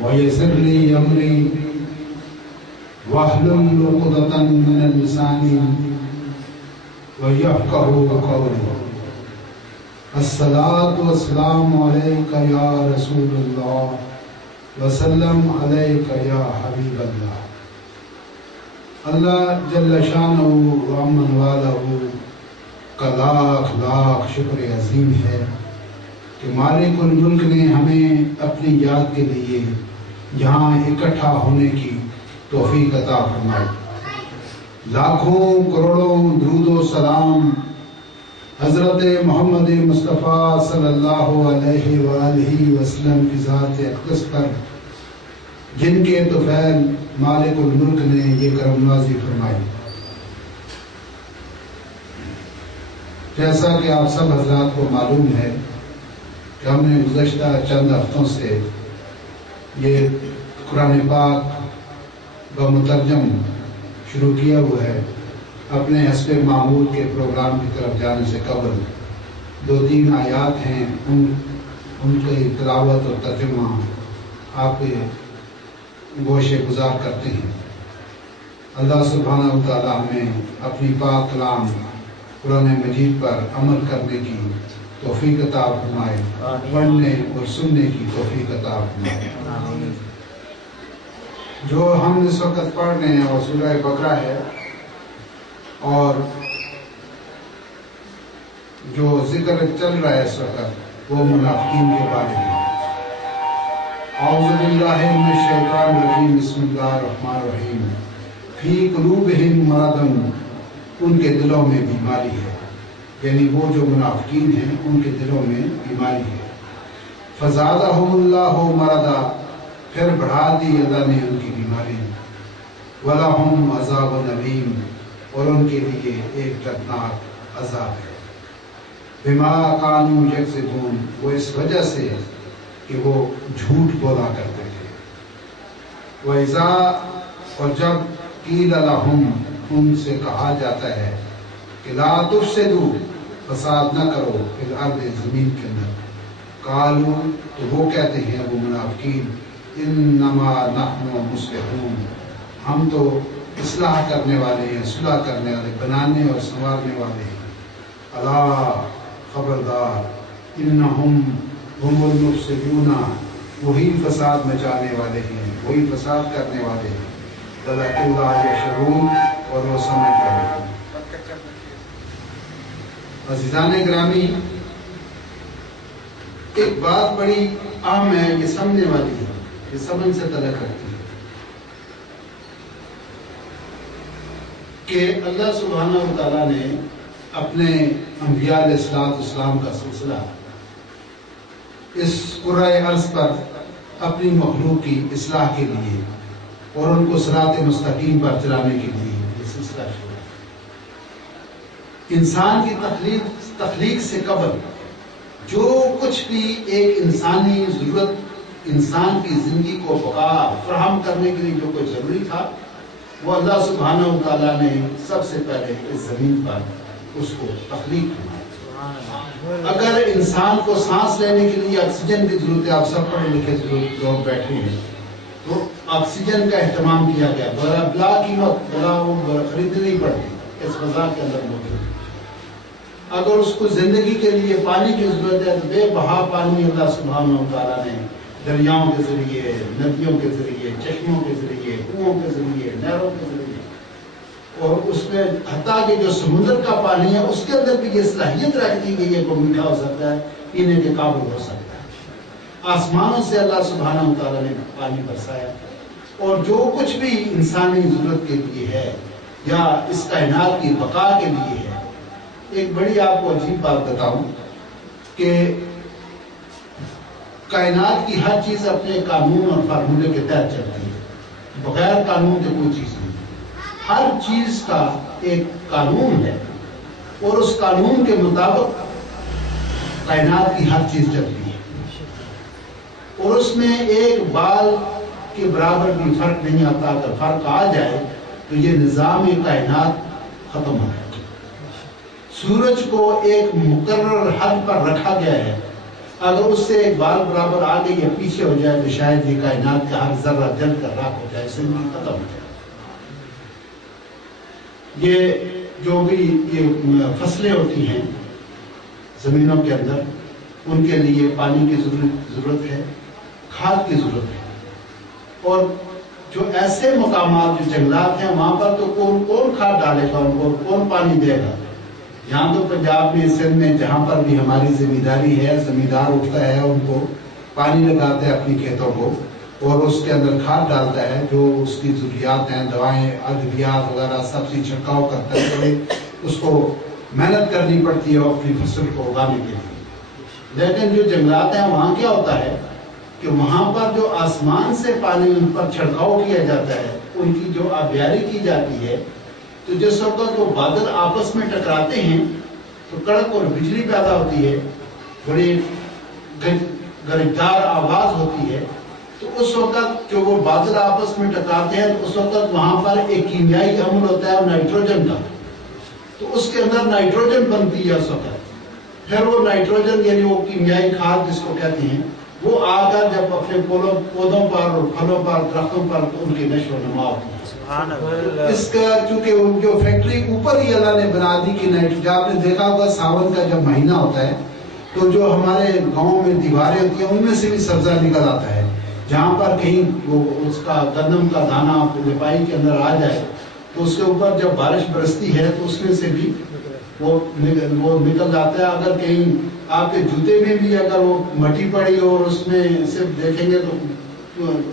ويسر لي أمري واحلل عقدة من لساني ويفقهوا قولي. الصلاة والسلام عليك يا رسول الله وسلم عليك يا حبيب الله. اللہ جل شانہ و امن والہ کا لاکھ لاکھ شکر عظیم ہے کہ مالک الملک نے ہمیں اپنی یاد کے لیے یہاں اکٹھا ہونے کی توفیق عطا فرمائی۔ لاکھوں کروڑوں درود و سلام حضرت محمد مصطفیٰ صلی اللہ علیہ وآلہ وسلم کی ذات اقدس پر، جن کے طفیل مالک الملک نے یہ کرم نوازی فرمائی۔ جیسا کہ آپ سب حضرات کو معلوم ہے کہ ہم نے گزشتہ چند ہفتوں سے یہ قرآن پاک بمترجم شروع کیا ہوا ہے۔ اپنے حسب معمول کے پروگرام کی طرف جانے سے قبل 2-3 آیات ہیں، ان کی تلاوت اور ترجمہ آپ گوشے گزار کرتے ہیں۔ اللہ سبحانہ و تعالی ہمیں اپنی پاک کلام قرآن مجید پر عمل کرنے کی توفیق عطا فرمائے، پڑھنے اور سننے کی توفیق عطا فرمائے۔ جو ہم اس وقت پڑھ رہے ہیں وہ سورہ بقرہ ہے، اور جو ذکر چل رہا ہے اس وقت وہ منافقین کے بارے میں۔ اعوذ باللہ من الشیطان الرجیم، بسم اللہ الرحمن الرحیم۔ فی قلوبہم مرض، ان کے دلوں میں بیماری ہے، یعنی وہ جو منافقین ہیں ان کے دلوں میں بیماری ہے۔ فزادہم اللہ مرضا، پھر بڑھا دی اللہ نے ان کی بیماری۔ ولہم عذاب علیم، اور ان کے لیے ایک دردناک عذاب ہے۔ بما کانوا یکذبون، وہ اس وجہ سے کہ وہ جھوٹ بولا کرتے تھے۔ وَإِذَا، اور جب قیل لَهُمْ، ان سے کہا جاتا ہے کہ لا تفسدوا، فساد نہ کرو، فی الارض، زمین کے اندر، قالوا، تو وہ کہتے ہیں وہ منافقین، انما نحن مصلحون، ہم تو اصلاح کرنے والے ہیں، صلح کرنے والے، بنانے اور سنوارنے والے ہیں۔ الا، خبردار، انہم ہم المفسدون، وہی فساد مچانے والے ہیں، وہی فساد کرنے والے ہیں۔ ولکن لا یشعرون، اور وہ سمجھتے ہیں۔ عزیزان گرامی، ایک بات بڑی اہم ہے، یہ سمجھنے والی ہے، یہ سمجھ سے تعلق رکھتی ہے کہ اللہ سبحانہ و تعالیٰ نے اپنے انبیاء علیہ السلام کا سلسلہ اس قرۂ ارض پر اپنی مخلوق کی اصلاح کے لیے اور ان کو صراط مستقیم پر چلانے کے لیے یہ سلسلہ شروع ہے۔ انسان کی تخلیق سے قبل جو کچھ بھی ایک انسانی ضرورت، انسان کی زندگی کو بقا فراہم کرنے کے لیے جو کچھ ضروری تھا، وہ اللہ سبحانہ و تعالیٰ نے سب سے پہلے اس زمین پر اس کو تخلیق کیا۔ اگر انسان کو سانس لینے کے لیے آکسیجن کی ضرورت ہے، آپ سب پڑھے لکھے لوگ بیٹھے ہیں، تو آکسیجن کا اہتمام کیا گیا، بلا قیمت، وہ خریدنی پڑتی اس فضا کے اندر موجود۔ اگر اس کو زندگی کے لیے پانی کی ضرورت ہے تو بے بہا پانی اللہ سبحانہ و تعالیٰ نے دریاؤں کے ذریعے، ندیوں کے ذریعے، چشموں کے ذریعے، کنوؤں کے ذریعے، نہروں کے ذریعے، اور اس میں حتیٰ کہ جو سمندر کا پانی ہے اس کے اندر بھی یہ صلاحیت رکھ دی گئی ہے کہ میٹھا ہو سکتا ہے، پینے کے قابل ہو سکتا ہے۔ آسمانوں سے اللہ سبحانہ و تعالیٰ نے پانی برسایا، اور جو کچھ بھی انسانی ضرورت کے لیے ہے یا اس کائنات کی بقا کے لیے ہے۔ ایک بڑی آپ کو عجیب بات بتاؤں کہ کائنات کی ہر چیز اپنے قانون اور فارمولے کے تحت چلتی ہے، بغیر قانون کے کوئی چیز نہیں۔ ہر چیز کا ایک قانون ہے، اور اس قانون کے مطابق کائنات کی ہر چیز چلتی ہے، اور اس میں ایک بال کے برابر بھی فرق نہیں آتا۔ اگر فرق آ جائے تو یہ نظام کائنات ختم ہو جائے۔ سورج کو ایک مقرر حد پر رکھا گیا ہے، اگر اس سے ایک بال برابر آگے یا پیچھے ہو جائے تو شاید یہ کائنات کا ہر ذرہ جل کر راکھ ہو جائے، زندگی ختم ہو جائے۔ یہ جو بھی یہ فصلیں ہوتی ہیں زمینوں کے اندر، ان کے لیے پانی کی ضرورت ہے، کھاد کی ضرورت ہے، اور جو ایسے مقامات جو جنگلات ہیں وہاں پر تو کون کھاد ڈالے گا، ان کو کون پانی دے گا؟ یہاں تو پنجاب میں، سندھ میں، جہاں پر بھی ہماری زمینداری ہے، زمیندار اٹھتا ہے، ان کو پانی لگاتا ہے اپنی کھیتوں کو، اور اس کے اندر کھاد ڈالتا ہے جو اس کی ضروریات ہیں، دوائیں، ادویات وغیرہ سب سے چھڑکاؤ کرتا ہے، اس کو محنت کرنی پڑتی ہے اپنی فصل کو اگانے کے لیے۔ لیکن جو جنگلات ہیں وہاں کیا ہوتا ہے کہ وہاں پر جو آسمان سے پانی ان پر چھڑکاؤ کیا جاتا ہے، ان کی جو آبیاری کی جاتی ہے، تو جس وقت وہ بادل آپس میں ٹکراتے ہیں تو کڑک اور بجلی پیدا ہوتی ہے، بڑی گرجدار آواز ہوتی ہے، تو اس وقت جو وہ بادل آپس میں ٹکراتے ہیں تو اس وقت وہاں پر ایک کیمیائی عمل ہوتا ہے نائٹروجن کا، تو اس کے اندر نائٹروجن بنتی ہے اس وقت، پھر وہ نائٹروجن یعنی وہ کیمیائی کھاد جس کو کہتے ہیں، وہ آ کر جب اپنے پودوں پر، پھلوں پر، درختوں پر، تو ان کی نشو و نما ہوتی ہے۔ اس کا چونکہ ان جو فیکٹری اوپر ہی اللہ نے بنا دی کہ نائٹروجن، آپ نے دیکھا ہوگا ساون کا جب مہینہ ہوتا ہے تو جو ہمارے گاؤں میں دیواریں ہوتی ہیں ان میں سے بھی سبزہ نکل آتا ہے، جہاں پر کہیں وہ اس کا گندم کا دانہ لپائی کے اندر آ جائے تو اس کے اوپر جب بارش برستی ہے تو اس میں سے بھی وہ نکل جاتا ہے۔ اگر کہیں آپ کے جوتے میں بھی اگر وہ مٹی پڑی اور اس میں صرف دیکھیں گے تو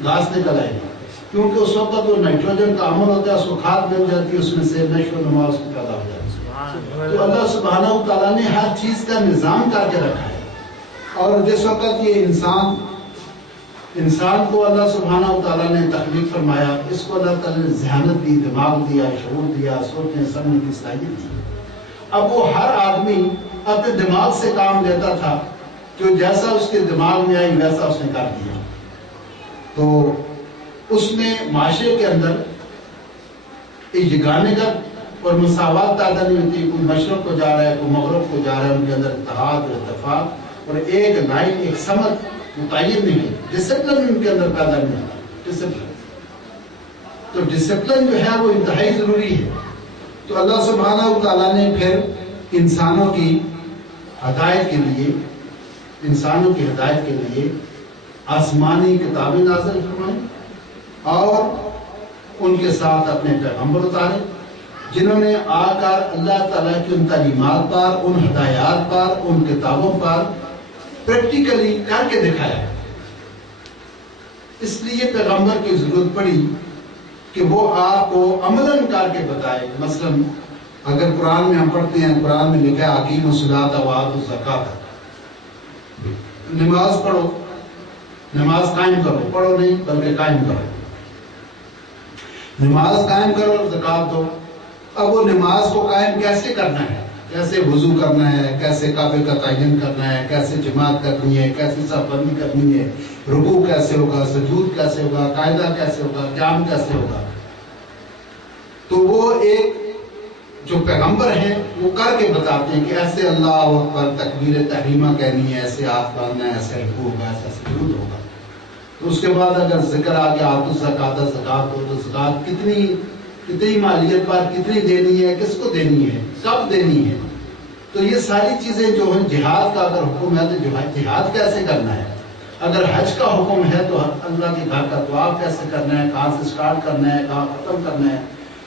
گھاس نکل آئے گی، کیونکہ اس وقت وہ نائٹروجن کا عمل ہوتا ہے، اس کو کھاد مل جاتی ہے، اس میں سے نشو و نما اس کو پیدا ہو جاتی ہے۔ تو اللہ سبحانہ و تعالیٰ نے ہر چیز کا نظام کر کے رکھا ہے، اور جس وقت یہ انسان کو اللہ سبحانہ و تعالیٰ نے تخلیق فرمایا، اس کو اللہ تعالیٰ نے ذہانت دی، دماغ دیا، شعور دیا، سوچنے سمجھنے کی صلاحیت دی۔ اب وہ ہر آدمی اپنے دماغ سے کام لیتا تھا، جو جیسا اس کے دماغ میں آئی ویسا اس نے کر دیا۔ تو اس میں معاشرے کے اندر یگانگت اور مساوات پیدا نہیں ہوتی، کوئی مشرق کو جا رہا ہے، کوئی مغرب کو جا رہا ہے، ان کے اندر اتحاد اور اتفاق اور ایک لائن، ایک سمت متعین نہیں ہے، ڈسپلن ان کے اندر پیدا نہیں ہوتا، ڈسپلن۔ تو ڈسپلن جو ہے وہ انتہائی ضروری ہے۔ تو اللہ سبحانہ و تعالیٰ نے پھر انسانوں کی ہدایت کے لیے آسمانی کتابیں نازل فرمائیں اور ان کے ساتھ اپنے پیغمبر اتارے، جنہوں نے آ کر اللہ تعالیٰ کی ان تعلیمات پر، ان ہدایات پر، ان کتابوں پر پریکٹیکلی کر کے دکھایا۔ اس لیے پیغمبر کی ضرورت پڑی کہ وہ آپ کو عملاً کر کے بتائے۔ مثلا اگر قرآن میں ہم پڑھتے ہیں، قرآن میں لکھا ہے اقیموا الصلاۃ وآتوا الزکاۃ، نماز پڑھو، نماز قائم کرو، پڑھو نہیں بلکہ قائم کرو، نماز قائم کرو اور زکات دو۔ اب وہ نماز کو قائم کیسے کرنا ہے، کیسے وضو کرنا ہے، کیسے کعبے کا تعین کرنا ہے، کیسے جماعت کرنی ہے، کیسے صف بندی کرنی ہے، رکوع کیسے ہوگا، سجود کیسے ہوگا، قاعدہ کیسے ہوگا، قیام کیسے ہوگا، تو وہ ایک جو پیغمبر ہیں وہ کر کے بتاتے ہیں کہ ایسے اللہ اکبر تکبیر تحریمہ کہنی ہے، ایسے ہاتھ باندھنا ہے، ایسے رکوع ہوگا، ایسا سجود ہوگا۔ تو اس کے بعد اگر ذکر آ گیا آتوا الزکاۃ، زکات ہو، تو زکات کتنی مالیت پر کتنی دینی ہے، کس کو دینی ہے، کب دینی ہے۔ تو یہ ساری چیزیں جو ہیں، جہاد کا اگر حکم ہے تو جہاد کیسے کرنا ہے، اگر حج کا حکم ہے تو اللہ کے گھر کا طواف کیسے کرنا ہے، کہاں سے سٹارٹ کرنا ہے، کہاں ختم کرنا ہے،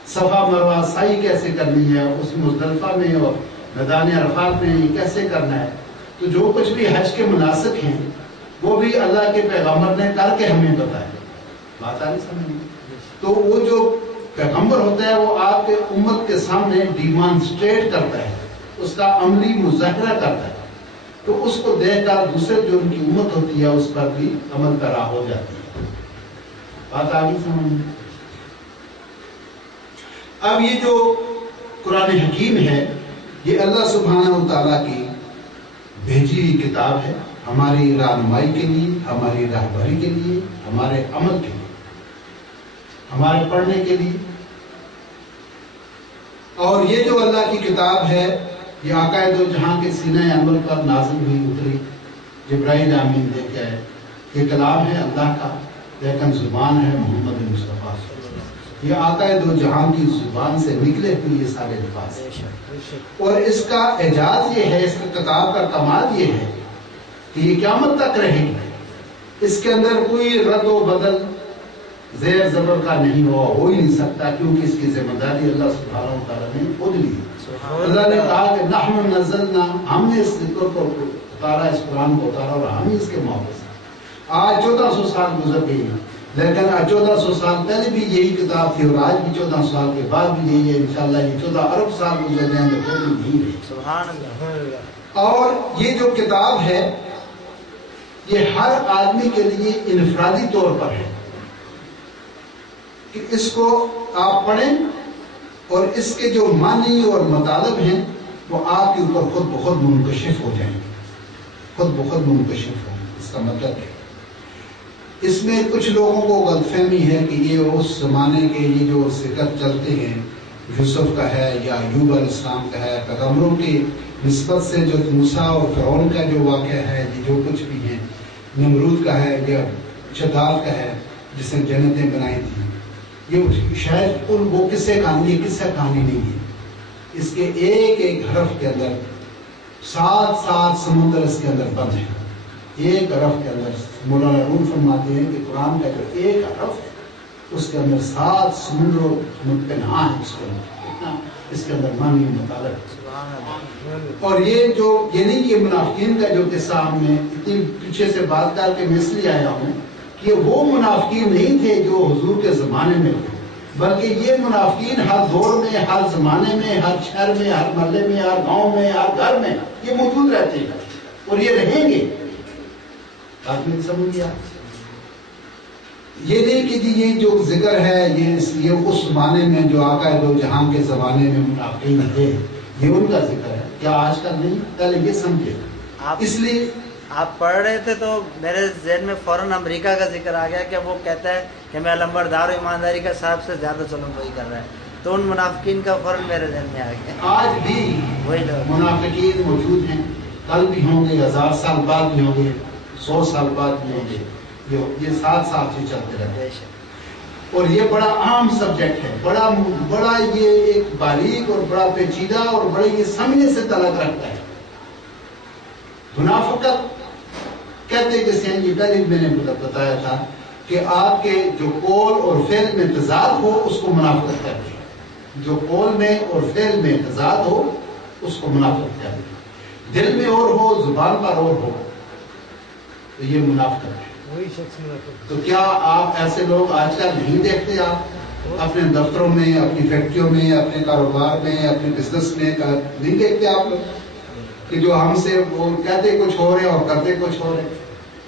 صفا مروہ سعی کیسے کرنی ہے، اس مزدلفہ میں اور میدان عرفات میں یہ کیسے کرنا ہے۔ تو جو کچھ بھی حج کے مناسک ہیں وہ بھی اللہ کے پیغمبر نے کر کے ہمیں بتایا۔ بات آ رہی سمجھ میں؟ تو وہ جو پیغمبر ہوتا ہے وہ آپ کے امت کے سامنے ڈیمانسٹریٹ کرتا ہے، اس کا عملی مظاہرہ کرتا ہے، تو اس کو دیکھ کر دوسرے جو ان کی امت ہوتی ہے اس پر بھی عمل پیرا ہو جاتی ہے۔ بات آ گئی سمجھ میں؟ اب یہ جو قرآن حکیم ہے یہ اللہ سبحانہ و تعالیٰ کی بھیجی ہوئی کتاب ہے، ہماری رہنمائی کے لیے، ہماری رہبری کے لیے، ہمارے عمل کے لیے، ہمارے پڑھنے کے لیے۔ اور یہ جو اللہ کی کتاب ہے یہ آقا دو جہاں کے سینہ انور پر نازل ہوئی، اتری، جبرائیل آمین دے کے آئے. یہ کلام ہے اللہ کا لیکن زبان ہے محمد مصطفیٰ. یہ آقا دو جہان کی زبان سے نکلے ہوئے یہ سارے الفاظ. اور اس کا اعجاز یہ ہے، اس کتاب کا کمال یہ ہے کہ یہ قیامت تک رہے گی. اس کے اندر کوئی رد و بدل زیر زبر کا نہیں ہو ہی نہیں سکتا، کیونکہ اس کی ذمہ داری اللہ سبحانہ و تعالیٰ نے خود لی. اللہ نے کہا کہ نحن نزلنا، ہم نے اس ذکر کو اتارا، اس قرآن کو اتارا اور ہم ہی اس کے محافظ ہیں. آج 1400 سال گزر گئی ہیں، لیکن 1400 سال پہلے بھی یہی کتاب تھی اور آج بھی 1400 سال کے بعد بھی یہی ہے. انشاءاللہ یہ 14 ارب سال گزر جائیں گے پھر بھی یہی ہے. سبحان اللہ. اور یہ جو کتاب ہے یہ ہر آدمی کے لیے انفرادی طور پر ہے کہ اس کو آپ پڑھیں اور اس کے جو معنی اور مطالب ہیں وہ آپ کے اوپر خود بخود منکشف ہو جائیں گے، خود بخود منکشف ہوں. اس کا مطلب ہے اس میں کچھ لوگوں کو غلط فہمی ہے کہ یہ اس زمانے کے یہ جو ذکر چلتے ہیں یوسف کا ہے یا ایوب علیہ السلام کا ہے، پیغمبروں کی نسبت سے جو موسیٰ اور فرعون کا جو واقعہ ہے، یہ جو کچھ بھی ہے، نمرود کا ہے یا شداد کا ہے جس نے جنتیں بنائی تھیں، یہ شاید وہ قصے کہانی نہیں ہے. اس کے ایک ایک حرف کے اندر 7 سمندر اس کے اندر بند ہے. ایک حرف کے اندر مولانا روم فرماتے ہیں کہ قرآن کا جو ایک حرف ہے اس کے اندر 7 سمندر پنہاں ہے. اس کے اندر معنی مطالب. اور یہ نہیں کہ منافقین کا جو قصہ ہم نے اتنی پیچھے سے بات کر کے میں اس لیے آیا ہوں کہ وہ منافقین نہیں تھے جو حضور کے زمانے میں تھے، بلکہ یہ منافقین ہر دور میں، ہر زمانے میں، ہر شہر میں، ہر محلے میں، ہر گاؤں میں، ہر گھر میں یہ موجود رہتے ہیں اور یہ رہیں گے. آپ نے سمجھ لیا؟ یہ نہیں کہ جی یہ جو ذکر ہے یہ اس زمانے میں جو آقا دو جہان کے زمانے میں منافقین تھے یہ ان کا ذکر ہے، کیا آج کل نہیں؟ پہلے یہ سمجھے. اس لیے آپ پڑھ رہے تھے تو میرے ذہن میں فوراً امریکہ کا ذکر آ گیا کہ وہ کہتا ہے کہ میں علمبردار و ایمانداری کا صاحب سے زیادہ ظلم وہی کر رہا ہے، تو ان منافقین کا فوراً میرے ذہن میں آ گیا. آج بھی وہی لوگ منافقین موجود ہیں، کل بھی ہوں گے، 1000 سال بعد بھی ہوں گے، 100 سال بعد بھی ہوں گے. یہ 7 سال سے چلتے رہتے ہیں. اور یہ بڑا عام سبجیکٹ ہے، بڑا یہ ایک باریک اور بڑا پیچیدہ اور بڑے یہ سمجھنے سے تعلق رکھتا ہے. منافقت کہتے جیسے ہیں، یہ پہلے بھی میں نے بتایا تھا کہ آپ کے جو قول اور فعل میں تضاد ہو اس کو منافقت کہتے ہیں. جو قول میں اور فعل میں تضاد ہو اس کو منافقت کہتے ہیں. دل میں اور ہو، زبان پر اور ہو تو یہ منافقت ہے. تو کیا آپ ایسے لوگ آج کل نہیں دیکھتے؟ آپ اپنے دفتروں میں، اپنی فیکٹریوں میں، اپنے کاروبار میں، اپنے بزنس میں نہیں دیکھتے آپ لوگ کہ جو ہم سے وہ کہتے کچھ ہو رہے اور کرتے کچھ ہو رہے؟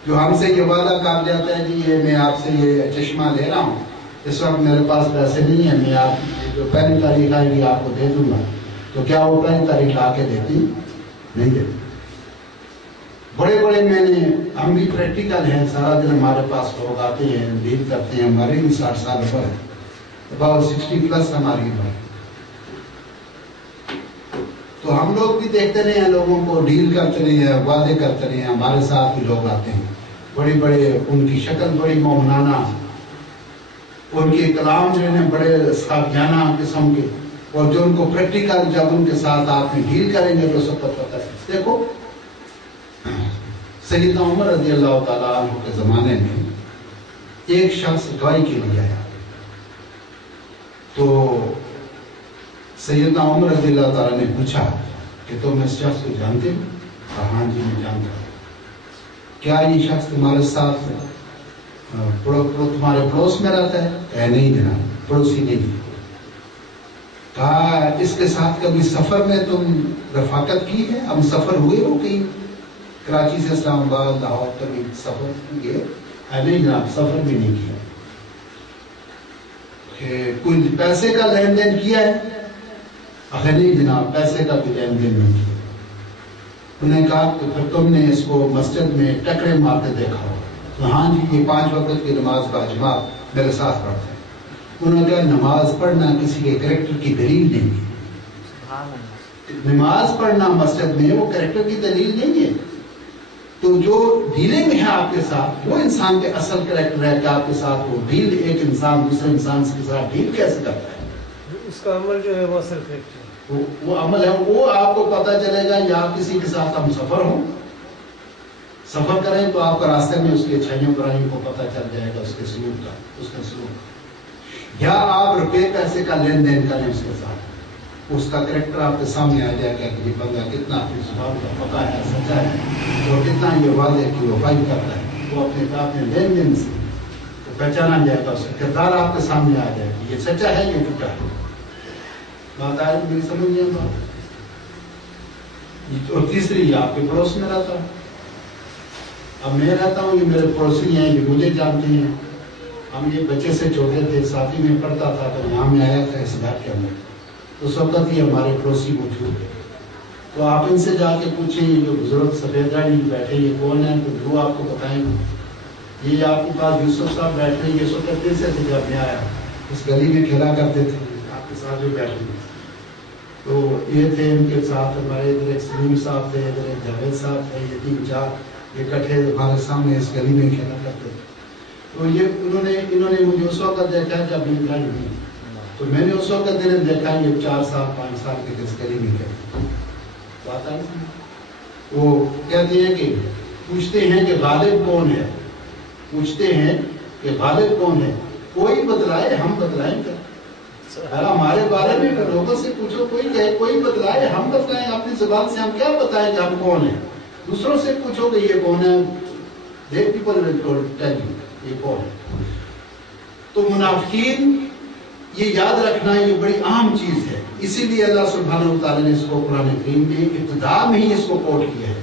جو ہم سے یہ وعدہ کر جاتا ہے جی یہ میں آپ سے یہ چشمہ لے رہا ہوں، اس وقت میرے پاس پیسے نہیں ہیں، میں آپ جو پہلی تاریخ آئے گی آپ کو دے دوں گا، تو کیا وہ پہلی تاریخ لا کے دیتی؟ نہیں دیتی. بڑے ہم بھی پریکٹیکل ہیں، سارا دن ہمارے پاس لوگ آتے ہیں، ڈیل کرتے ہیں، ہمارے بھی 60 سال پر ہے، اباؤٹ 60+ ہماری عمر ہے. تو ہم لوگ بھی دیکھتے رہے ہیں، لوگوں کو ڈیل کرتے رہے ہیں، وعدے کرتے رہے ہیں. ہمارے ساتھ بھی لوگ آتے ہیں، بڑے ان کی شکل بڑی مومنانہ، ان کے کلام جو ہیں بڑے صحابیانہ قسم کے، اور جو ان کو پریکٹیکل جب ان کے ساتھ آپ ڈیل کریں گے تو سب پتہ ہے. دیکھو سیدنا عمر رضی اللہ تعالیٰ عنہ کے زمانے میں ایک شخص گواہی کے لیے آیا، تو سیدنا عمر رضی اللہ تعالیٰ نے پوچھا کہ تم اس شخص کو جانتے ہو؟ کہا ہاں جی میں جانتا ہوں. کیا یہ شخص تمہارے ساتھ تمہارے پڑوس میں رہتا ہے؟ کہا نہیں جناب، پڑوسی نہیں. کہا اس کے ساتھ کبھی سفر میں تم رفاقت کی ہے؟ ہم سفر ہوئے ہو کہیں کراچی سے اسلام آباد لاہور کبھی سفر کیے؟ نہیں جناب سفر بھی نہیں کیا. کہ کوئی پیسے کا لین دین کیا ہے؟ نہیں جناب پیسے کا بھی لین دین نہیں کیا. انہوں نے کہا کہ پھر تم نے اس کو مسجد میں ٹکرے مارتے دیکھا ہو؟ تو ہاں جی یہ 5 وقت کی نماز باجماعت میرے ساتھ پڑھتے ہیں. انہوں نے کہا نماز پڑھنا کسی کے کریکٹر کی دلیل نہیں ہے. نماز پڑھنا مسجد میں وہ کریکٹر کی دلیل نہیں ہے. تو جو ڈیلنگ ہے آپ کے ساتھ وہ انسان کے اصل کریکٹر ہے کہ آپ کے ساتھ وہ ڈیل ایک انسان دوسرے انسان کے ساتھ ڈیل کیسے کرتا ہے. اس کا عمل جو ہے وہ اصل کریکٹر ہے. وہ عمل ہے وہ آپ کو پتہ چلے گا. یا کسی کے ساتھ ہم سفر کریں تو آپ کا راستے میں اس کی اچھائیوں برائیوں کو پتہ چل جائے گا, اس کے سلوک کا. یا آپ روپے پیسے کا لین دین کریں اس کے ساتھ, اس کا کریکٹر آپ کے سامنے آ جائے گا کہ یہ بندہ کتنا اپنی زبان کا پتہ ہے, سچا ہے, اور کتنا یہ وعدے کی وفائی کرتا ہے. وہ اپنے لین دین سے تو پہچانا جائے گا, اس کا کردار آپ کے سامنے آ جائے گا, یہ سچا ہے یہ جھوٹا ہے. بات آئی میری سمجھ نہیں بات. اور تیسری آپ کے پڑوس میں رہتا ہے. اب میں رہتا ہوں, یہ میرے پڑوسی ہیں, یہ مجھے جانتے ہیں. ہم یہ بچے سے چھوٹے تھے, ساتھی میں پڑھتا تھا, تو یہاں میں آیا تھا اس گھر کے اندر. اس وقت ہی ہمارے پڑوسی موجود ہے. تو آپ ان سے جا کے پوچھیں یہ جو بزرگ سفید داڑھی بیٹھے یہ کون ہیں, تو وہ آپ کو بتائیں گے. یہ آپ کے پاس یوسف صاحب بیٹھے, یہ 133 سے تھے جب میں آیا, اس گلی میں کھیلا کرتے تھے آپ کے ساتھ جو بیٹھے. تو یہ تھے ان کے ساتھ ہمارے ادھر ایک سلیم صاحب تھے, ادھر ایک جاوید صاحب تھے, یہ 3-4 اکٹھے ہمارے سامنے اس گلی میں کھیلا کرتے تھے. تو یہ انہوں نے مجھے اس وقت دیکھا جب میری گاڑی ہوئی, تو میں نے اس وقت دیکھا یہ 4 سال 5 سال کے اس گلی میں کہتے. بات آئی. وہ کہتے ہیں کہ پوچھتے ہیں کہ غالب کون ہے, پوچھتے ہیں کہ غالب کون ہے, کوئی بتلائے ہم بتلائیں گے. ہمارے بارے میں لوگوں سے پوچھو, کوئی کہے کوئی بتلائے ہم بتلائیں. اپنی زبان سے ہم کیا بتائیں کہ ہم کون ہیں. دوسروں سے پوچھو کہ یہ کون ہے, دیکھ پیپل ول ٹیل یو یہ کون ہے. تو منافقین یہ یاد رکھنا یہ بڑی اہم چیز ہے. اسی لیے اللہ سبحانہ وتعالی نے اس کو قرآن کریم میں ابتدا میں ہی اس کو کوٹ کیا ہے.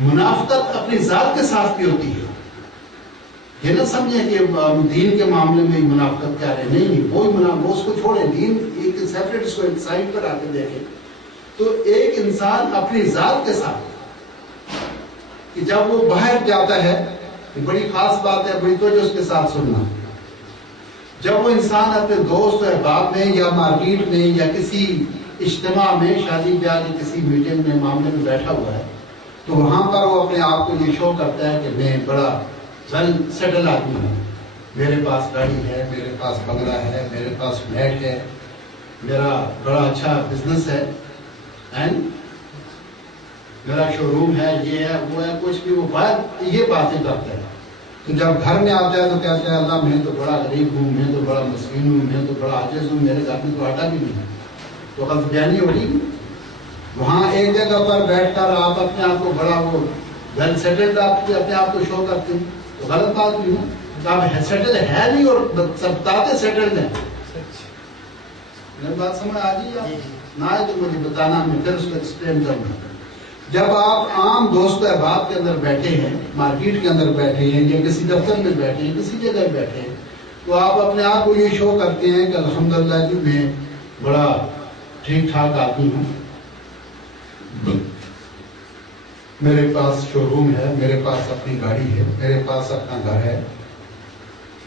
منافقت اپنی ذات کے ساتھ بھی ہوتی ہے. یہ نہ سمجھیں کہ دین کے معاملے میں منافقت کیا ہے, نہیں, کوئی وہ اس کو چھوڑے. دین ایک سیپریٹ, اس کو ایک سائڈ پر آ کے دیکھیں. تو ایک انسان اپنی ذات کے ساتھ کہ جب وہ باہر جاتا ہے, بڑی خاص بات ہے, بڑی توجہ اس کے ساتھ سننا. جب وہ انسان اپنے دوست احباب میں یا مارکیٹ میں یا کسی اجتماع میں, شادی بیاہ کی کسی میٹنگ میں معاملے میں بیٹھا ہوا ہے, تو وہاں پر وہ اپنے آپ کو یہ شو کرتا ہے کہ میں بڑا ویل سیٹل آدمی ہوں, میرے پاس گاڑی ہے, میرے پاس بنگلہ ہے, میرے پاس فلیٹ ہے, میرا بڑا اچھا بزنس ہے, اینڈ میرا شو روم ہے, یہ ہے وہ ہے, کچھ بھی وہ باہر یہ باتیں کرتا ہے. تو جب گھر میں آتا ہے تو کہتا ہے اللہ میں تو بڑا غریب ہوں, میں تو بڑا مسکین ہوں, میں تو بڑا عاجز ہوں, میرے گھر میں تو آٹا بھی نہیں. تو غلط بیانی ہوگی. وہاں ایک جگہ پر بیٹھ کر آپ اپنے آپ کو بڑا وہ ویل سیٹلڈ آپ اپنے آپ کو شو کرتے ہیں, تو غلط بات بھی ہے. آپ سیٹل ہے نہیں اور بتاتے سیٹلڈ ہیں. میری بات سمجھ آ گئی نہ ہے تو مجھے بتانا, میں پھر اس کو ایکسپلین کروں گا. جب آپ عام دوست احباب کے اندر بیٹھے ہیں, مارکیٹ کے اندر بیٹھے ہیں, یا کسی دفتر میں بیٹھے ہیں, کسی جگہ بیٹھے ہیں, تو آپ اپنے آپ کو یہ شو کرتے ہیں کہ الحمدللہ جی میں بڑا ٹھیک ٹھاک آدمی ہوں, میرے پاس شو روم ہے, میرے پاس اپنی گاڑی ہے, میرے پاس اپنا گھر ہے,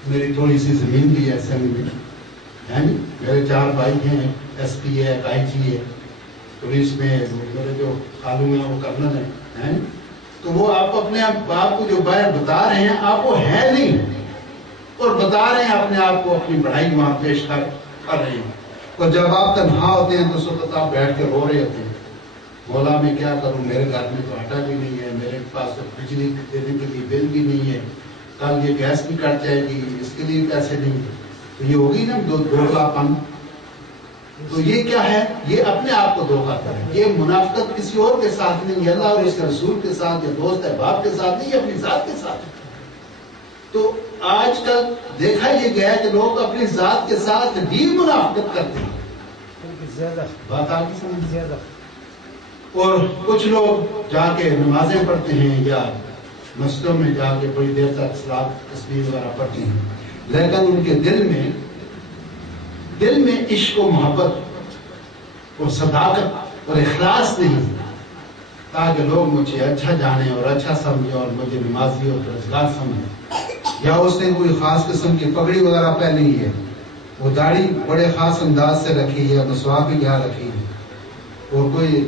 میری تھوڑی سی زمین بھی ہے اسمبلی میں, میرے 4 بھائی ہیں, ایس پی ہے, آئی جی ہے, پولیس میں میرے جو خالو ہیں وہ کرنل ہیں. تو وہ آپ اپنے آپ کو جو باہر بتا رہے ہیں آپ وہ ہے نہیں, اور بتا رہے ہیں اپنے آپ کو, اپنی بڑائی وہاں پیش کر رہے ہیں. اور جب آپ تنہا ہوتے ہیں تو اس وقت آپ بیٹھ کے رو رہے ہوتے ہیں, مولا میں کیا کروں, میرے گھر میں تو آٹا بھی نہیں ہے, میرے پاس تو بجلی دینے کے لیے بل بھی نہیں ہے, کل یہ گیس بھی کٹ جائے گی, اس کے لیے پیسے نہیں. تو یہ ہوگی نا دھوکھا پن. تو یہ کیا ہے, یہ اپنے آپ کو دھوکا کرے. یہ منافقت کسی اور کے ساتھ نہیں, اللہ اور اس کے رسول کے ساتھ یا دوست احباب کے ساتھ نہیں, یہ اپنی ذات کے ساتھ. تو آج کل دیکھا یہ گیا کہ لوگ اپنی ذات کے ساتھ بھی منافقت کرتے ہیں. بات آگے سمجھ زیادہ. اور کچھ لوگ جا کے نمازیں پڑھتے ہیں یا مسجدوں میں جا کے بڑی دیر تک صلاۃ تسبیح وغیرہ پڑھتے ہیں, لیکن ان کے دل میں عشق و محبت اور صداقت اور اخلاص نہیں, تاکہ لوگ مجھے اچھا جانیں اور اچھا سمجھیں اور مجھے نمازی اور پرہیزگار سمجھیں. یا اس نے کوئی خاص قسم کی پگڑی وغیرہ پہنی ہے, وہ داڑھی بڑے خاص انداز سے رکھی ہے, مسواک بھی یہاں رکھی ہے, اور کوئی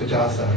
50,000।